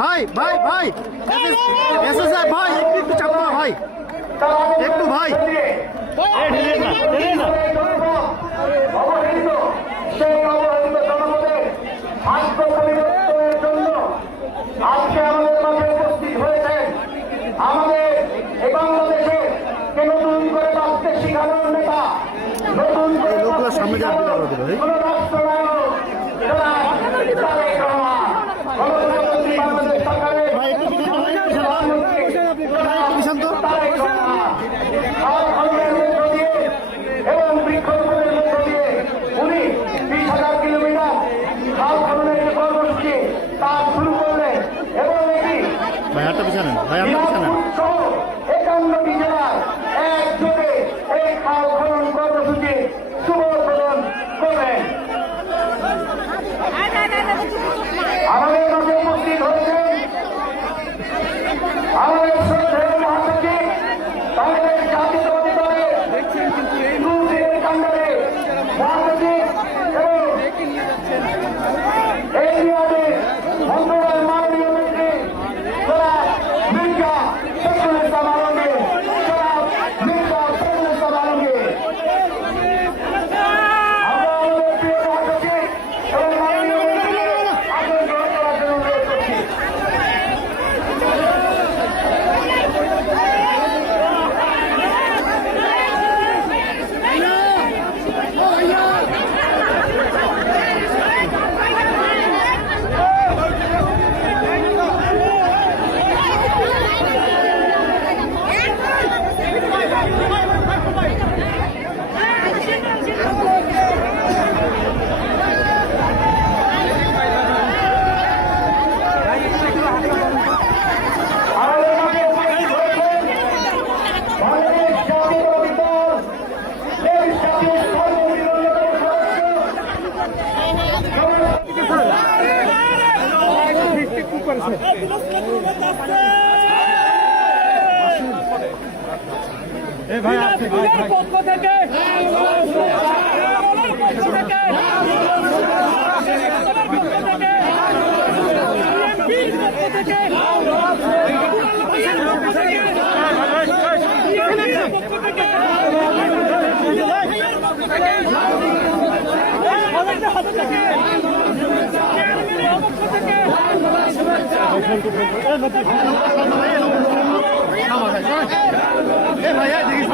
ভাই ভাই ভাই এসএসআর ভাই একটু চাপ দাও ভাই, একটু ভাই আজকে আমাদের মাঝে উপস্থিত হয়েছেন আমাদের এই বাংলাদেশে নতুন করে বাঁচতে শিখানোর নেতা, নতুন করে সামনে যাওয়ার রাষ্ট্রনায়ক তারেক রহমান, বাংলাদেশ সরকারের তারেক রহমান এবং বৃক্ষরোপণের মধ্য দিয়ে উনি 20,000 কিলোমিটার খাল খননের যে কর্মসূচি তা শুরু করলেন এবং এটি 51টি জেলায় একযোগে এই খাল খনন কর্মসূচি শুভ উদ্বোধন করলেন। আমাদের মাঝে উপস্থিত হয়েছেন আমাদের শ্রদ্ধেয় মহাসচিব বাংলাদেশ জাতীয়তাবাদী দলের দুদিনের কাণ্ডারে মহাসচিব এবং এই মেয়াদে মন্ত্রণালয়ের মাননীয় মন্ত্রী জনাব মির্জা ফখরুল ইসলাম আলমগীর, জনাব মির্জা ফখরুল ইসলাম আলমগীর। আমরা আমাদের প্রিয় মহাসচিব এবং মাননীয় মন্ত্রীকে আসন গ্রহণ করার জন্য অনুরোধ করছি। আমাদের মাঝে উপস্থিত হয়েছেন বাংলাদেশ জাতীয়তাবাদী দল এই জাতীয় সর্বদলীয় অন্যতম পক্ষ থেকে ভাইয়া দেখি